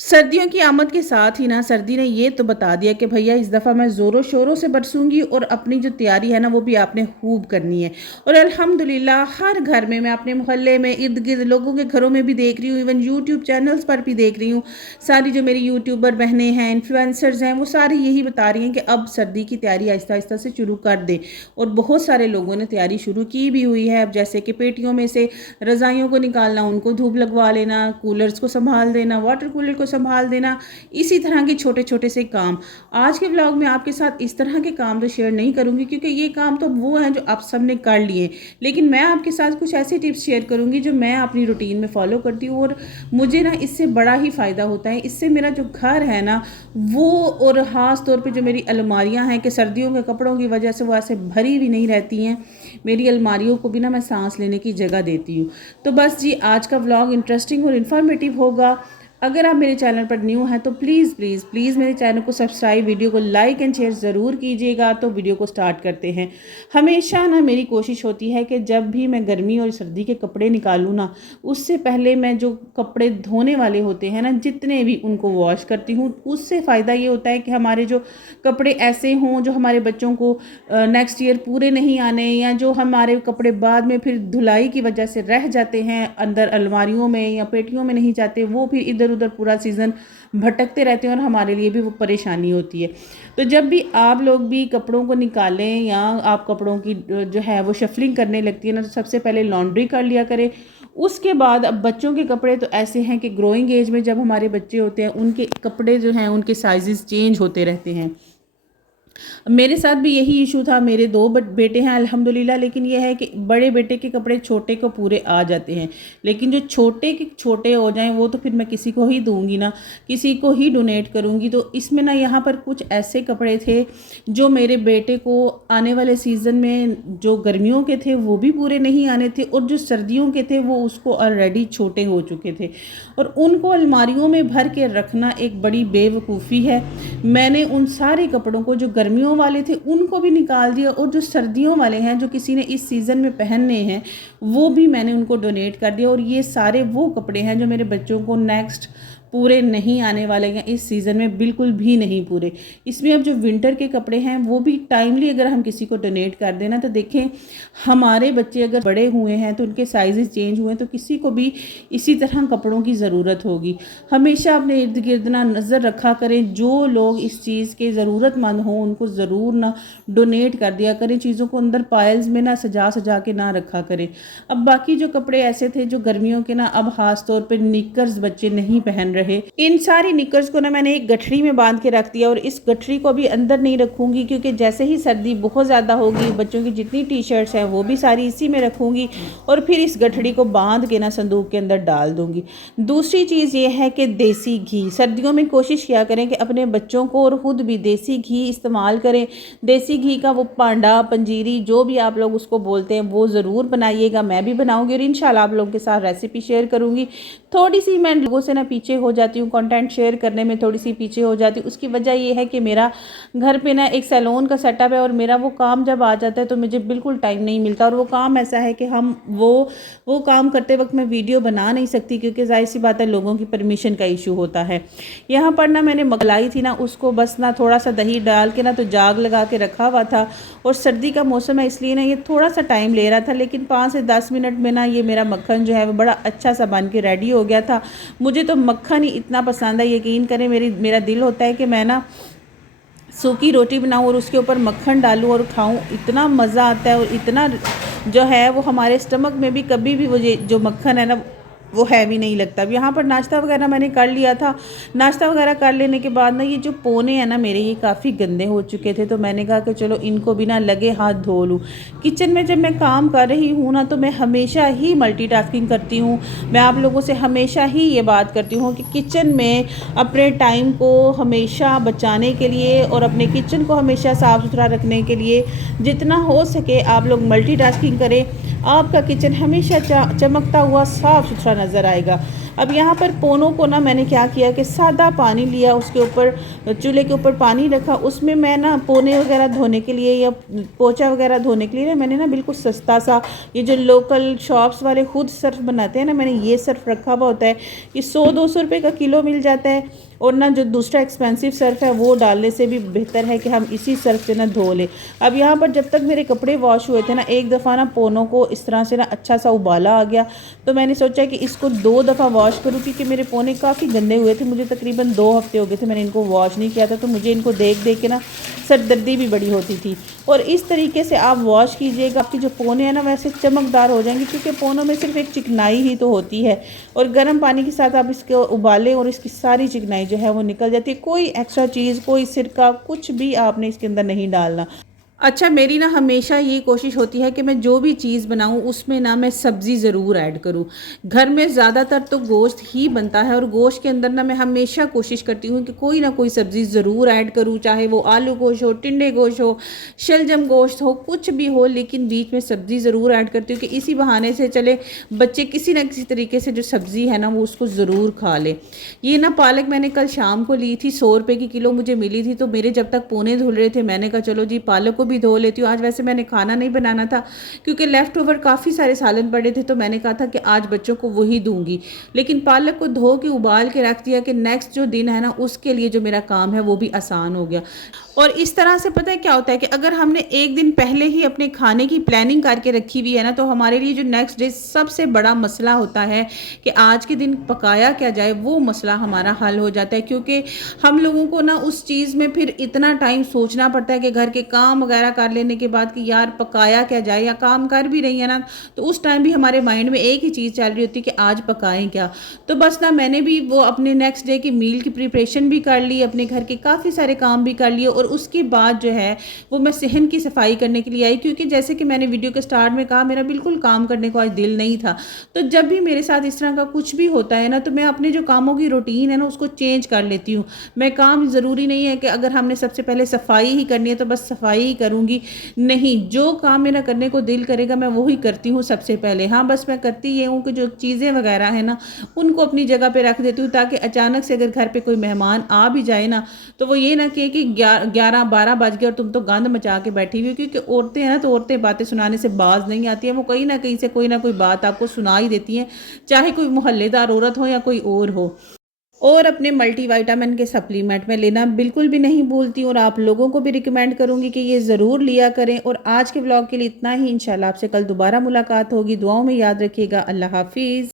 सर्दियों की आमद के साथ ही ना सर्दी ने ये तो बता दिया कि भैया इस दफ़ा मैं ज़ोरों शोरों से बरसूंगी और अपनी जो तैयारी है ना वो भी आपने खूब करनी है। और अल्हम्दुलिल्लाह हर घर में मैं अपने मोहल्ले में इर्द गिर्द लोगों के घरों में भी देख रही हूँ, इवन यूट्यूब चैनल्स पर भी देख रही हूँ। सारी जो मेरी यूट्यूबर बहनें हैं, इन्फ्लुएंसर्स हैं, वो सारी यही बता रही हैं कि अब सर्दी की तैयारी आहिस्ता आहिस्ता से शुरू कर दे। और बहुत सारे लोगों ने तैयारी शुरू की भी हुई है। अब जैसे कि पेटियों में से रज़ाइयों को निकालना, उनको धूप लगवा लेना, कूलर्स को संभाल देना, वाटर कूलर को संभाल देना, इसी तरह के छोटे छोटे से काम। आज के ब्लॉग में आपके साथ इस तरह के काम तो शेयर नहीं करूंगी क्योंकि ये काम तो वो हैं जो आप सब ने कर लिए, लेकिन मैं आपके साथ कुछ ऐसे टिप्स शेयर करूंगी जो मैं अपनी रूटीन में फॉलो करती हूँ और मुझे ना इससे बड़ा ही फ़ायदा होता है। इससे मेरा जो घर है ना वो, और ख़ास तौर पे जो मेरी अलमारियाँ हैं कि सर्दियों के कपड़ों की वजह से वो ऐसे भरी भी नहीं रहती हैं, मेरी अलमारियों को भी ना मैं सांस लेने की जगह देती हूँ। तो बस जी, आज का व्लॉग इंटरेस्टिंग और इन्फॉर्मेटिव होगा। अगर आप मेरे चैनल पर न्यू हैं तो प्लीज़ प्लीज़ प्लीज़ मेरे चैनल को सब्सक्राइब, वीडियो को लाइक एंड शेयर ज़रूर कीजिएगा। तो वीडियो को स्टार्ट करते हैं। हमेशा ना मेरी कोशिश होती है कि जब भी मैं गर्मी और सर्दी के कपड़े निकालूँ ना, उससे पहले मैं जो कपड़े धोने वाले होते हैं ना, जितने भी उनको वॉश करती हूँ। उससे फ़ायदा ये होता है कि हमारे जो कपड़े ऐसे हों जो हमारे बच्चों को नेक्स्ट ईयर पूरे नहीं आने, या जो हमारे कपड़े बाद में फिर धुलाई की वजह से रह जाते हैं अंदर अलमारियों में या पेटियों में नहीं जाते, वो फिर इधर उधर पूरा सीज़न भटकते रहते हैं और हमारे लिए भी वो परेशानी होती है। तो जब भी आप लोग भी कपड़ों को निकालें या आप कपड़ों की जो है वो शफलिंग करने लगती है ना, तो सबसे पहले लॉन्ड्री कर लिया करें। उसके बाद अब बच्चों के कपड़े तो ऐसे हैं कि ग्रोइंग एज में जब हमारे बच्चे होते हैं उनके कपड़े जो हैं उनके साइजेस चेंज होते रहते हैं। मेरे साथ भी यही इशू था। मेरे दो बेटे हैं अल्हम्दुलिल्लाह, लेकिन यह है कि बड़े बेटे के कपड़े छोटे को पूरे आ जाते हैं, लेकिन जो छोटे के छोटे हो जाएं वो तो फिर मैं किसी को ही दूंगी ना, किसी को ही डोनेट करूंगी। तो इसमें ना यहाँ पर कुछ ऐसे कपड़े थे जो मेरे बेटे को आने वाले सीज़न में जो गर्मियों के थे वो भी पूरे नहीं आने थे, और जो सर्दियों के थे वो उसको ऑलरेडी छोटे हो चुके थे, और उनको अलमारियों में भर के रखना एक बड़ी बेवकूफ़ी है। मैंने उन सारे कपड़ों को जो गर्मियों वाले थे उनको भी निकाल दिया, और जो सर्दियों वाले हैं जो किसी ने इस सीज़न में पहनने हैं वो भी मैंने उनको डोनेट कर दिया। और ये सारे वो कपड़े हैं जो मेरे बच्चों को नेक्स्ट पूरे नहीं आने वाले हैं, इस सीज़न में बिल्कुल भी नहीं पूरे। इसमें अब जो विंटर के कपड़े हैं वो भी टाइमली अगर हम किसी को डोनेट कर देना, तो देखें हमारे बच्चे अगर बड़े हुए हैं तो उनके साइजेस चेंज हुए हैं, तो किसी को भी इसी तरह कपड़ों की ज़रूरत होगी। हमेशा अपने इर्द गिर्द ना नज़र रखा करें, जो लोग इस चीज़ के ज़रूरतमंद हों उनको ज़रूर ना डोनेट कर दिया करें। चीज़ों को अंदर पायल्स में ना सजा सजा के ना रखा करें। अब बाकी जो कपड़े ऐसे थे जो गर्मियों के ना, अब खास तौर पर निकर्स बच्चे नहीं पहन रहे, इन सारी निकर्स को ना मैंने एक गठरी में बांध के रख दिया, और इस गठरी को भी अंदर नहीं रखूंगी क्योंकि जैसे ही सर्दी बहुत ज़्यादा होगी बच्चों की जितनी टी शर्ट्स हैं वो भी सारी इसी में रखूंगी, और फिर इस गठरी को बांध के ना संदूक के अंदर डाल दूंगी। दूसरी चीज़ ये है कि देसी घी, सर्दियों में कोशिश किया करें कि अपने बच्चों को और ख़ुद भी देसी घी इस्तेमाल करें। देसी घी का वो पांडा, पंजीरी, जो भी आप लोग उसको बोलते हैं, वो ज़रूर बनाइएगा। मैं भी बनाऊंगी और इंशाल्लाह आप लोगों के साथ रेसिपी शेयर करूंगी। थोड़ी सी मैं लोगों से ना पीछे हो जाती हूँ, कंटेंट शेयर करने में थोड़ी सी पीछे हो जाती हूँ। उसकी वजह ये है कि मेरा घर पे ना एक सैलून का सेटअप है, और मेरा वो काम जब आ जाता है तो मुझे बिल्कुल टाइम नहीं मिलता, और वो काम ऐसा है कि हम वो काम करते वक्त मैं वीडियो बना नहीं सकती क्योंकि जाहिर सी बात है लोगों की परमिशन का इशू होता है। यहाँ पर ना मैंने मलाई थी ना, उसको बस ना थोड़ा सा दही डाल के ना तो जाग लगा के रखा हुआ था, और सर्दी का मौसम है इसलिए ना ये थोड़ा सा टाइम ले रहा था, लेकिन 5 से 10 मिनट में ना ये मेरा मक्खन जो है वो बड़ा अच्छा सा बन के रेडी हो गया था। मुझे तो मक्खन ही इतना पसंद है, यकीन करें मेरा दिल होता है कि मैं ना सूखी रोटी बनाऊं और उसके ऊपर मक्खन डालूं और खाऊं, इतना मज़ा आता है। और इतना जो है वो हमारे स्टमक में भी कभी भी वो जो मक्खन है ना वो हैवी नहीं लगता। अब यहाँ पर नाश्ता वगैरह मैंने कर लिया था। नाश्ता वगैरह कर लेने के बाद ना ये जो पोने हैं ना मेरे, ये काफ़ी गंदे हो चुके थे, तो मैंने कहा कि चलो इनको भी ना लगे हाथ धो लूँ। किचन में जब मैं काम कर रही हूँ ना तो मैं हमेशा ही मल्टीटास्किंग करती हूँ। मैं आप लोगों से हमेशा ही ये बात करती हूँ कि किचन में अपने टाइम को हमेशा बचाने के लिए और अपने किचन को हमेशा साफ़ सुथरा रखने के लिए जितना हो सके आप लोग मल्टीटास्किंग करें। आपका किचन हमेशा चमकता हुआ साफ़ सुथरा नज़र आएगा। अब यहाँ पर पोनों को ना मैंने क्या किया कि सादा पानी लिया, उसके ऊपर चूल्हे के ऊपर पानी रखा, उसमें मैं ना पोने वगैरह धोने के लिए या पोछा वगैरह धोने के लिए ना मैंने ना बिल्कुल सस्ता सा, ये जो लोकल शॉप्स वाले खुद सर्फ बनाते हैं ना, मैंने ये सर्फ रखा हुआ होता है। ये 100-200 रुपये का किलो मिल जाता है। और ना जो दूसरा एक्सपेंसिव सर्फ़ है वो डालने से भी बेहतर है कि हम इसी सर्फ़ से ना धो लें। अब यहाँ पर जब तक मेरे कपड़े वॉश हुए थे ना, एक दफ़ा ना पोनों को इस तरह से ना अच्छा सा उबाला आ गया, तो मैंने सोचा कि इसको 2 दफ़ा वॉश करूँ, क्योंकि मेरे पोने काफ़ी गंदे हुए थे। मुझे तकरीबन 2 हफ़्ते हो गए थे मैंने इनको वॉश नहीं किया था, तो मुझे इनको देख देख के ना सरदर्दी भी बड़ी होती थी। और इस तरीके से आप वॉश कीजिएगा, आपकी जो पोने हैं ना वैसे चमकदार हो जाएंगे, क्योंकि पोनों में सिर्फ एक चिकनाई ही तो होती है। और गर्म पानी के साथ आप इसको उबालें और इसकी सारी चिकनाई जो है वो निकल जाती है। कोई एक्स्ट्रा चीज़, कोई सिरका, कुछ भी आपने इसके अंदर नहीं डालना। अच्छा, मेरी ना हमेशा ये कोशिश होती है कि मैं जो भी चीज़ बनाऊँ उसमें ना मैं सब्ज़ी ज़रूर ऐड करूँ। घर में ज़्यादातर तो गोश्त ही बनता है, और गोश्त के अंदर ना मैं हमेशा कोशिश करती हूँ कि कोई ना कोई सब्ज़ी ज़रूर ऐड करूँ, चाहे वो आलू गोश्त हो, टिंडे गोश्त हो, शलजम गोश्त हो, कुछ भी हो, लेकिन बीच में सब्ज़ी ज़रूर ऐड करती हूँ कि इसी बहाने से चले बच्चे किसी ना किसी तरीके से जो सब्ज़ी है ना वो उसको ज़रूर खा ले। ये ना पालक मैंने कल शाम को ली थी, 100 रुपये की किलो मुझे मिली थी, तो मेरे जब तक पोने धुल रहे थे मैंने कहा चलो जी पालक को भी धो लेती हूँ। आज वैसे मैंने खाना नहीं बनाना था, क्योंकि लेफ़्ट ओवर काफ़ी सारे सालन पड़े थे, तो मैंने कहा था कि आज बच्चों को वही दूंगी। लेकिन पालक को धो के उबाल के रख दिया कि नेक्स्ट जो दिन है ना उसके लिए जो मेरा काम है वो भी आसान हो गया। और इस तरह से पता है क्या होता है कि अगर हमने एक दिन पहले ही अपने खाने की प्लानिंग करके रखी हुई है ना, तो हमारे लिए जो नेक्स्ट डे सबसे बड़ा मसला होता है कि आज के दिन पकाया क्या जाए, वो मसला हमारा हल हो जाता है। क्योंकि हम लोगों को ना उस चीज़ में फिर इतना टाइम सोचना पड़ता है कि घर के काम वगैरह कर लेने के बाद कि यार पकाया क्या जाए, या काम कर भी रही है ना तो उस टाइम भी हमारे माइंड में एक ही चीज़ चल रही होती है कि आज पकाएं क्या। तो बस ना मैंने भी वो अपने नेक्स्ट डे की मील की प्रिपरेशन भी कर ली, अपने घर के काफ़ी सारे काम भी कर लिए, और उसके बाद जो है वो मैं सहन की सफाई करने के लिए आई। क्योंकि जैसे कि मैंने वीडियो के स्टार्ट में कहा, मेरा बिल्कुल काम करने को आज दिल नहीं था। तो जब भी मेरे साथ इस तरह का कुछ भी होता है ना, तो मैं अपने जो कामों की रूटीन है ना उसको चेंज कर लेती हूँ। मैं काम ज़रूरी नहीं है कि अगर हमने सबसे पहले सफाई ही करनी है तो बस सफाई ही करूँगी, नहीं, जो काम मेरा करने को दिल करेगा मैं वही करती हूँ सबसे पहले। हाँ, बस मैं करती ये हूँ कि जो चीज़ें वगैरह है ना उनको अपनी जगह पे रख देती हूँ, ताकि अचानक से अगर घर पे कोई मेहमान आ भी जाए ना तो वो ये ना कहे कि 11-12 बज गए और तुम तो गंद मचा के बैठी हुई। क्योंकि औरतें हैं ना, तो औरतें बातें सुनाने से बाज नहीं आती हैं, वो कहीं ना कहीं से कोई ना कोई बात आपको सुना ही देती हैं, चाहे कोई मोहल्लेदार औरत हो या कोई और हो। और अपने मल्टीविटामिन के सप्लीमेंट में लेना बिल्कुल भी नहीं भूलती, और आप लोगों को भी रिकमेंड करूंगी कि ये ज़रूर लिया करें। और आज के व्लॉग के लिए इतना ही। इंशाल्लाह आपसे कल दोबारा मुलाकात होगी। दुआओं में याद रखिएगा। अल्लाह हाफिज़।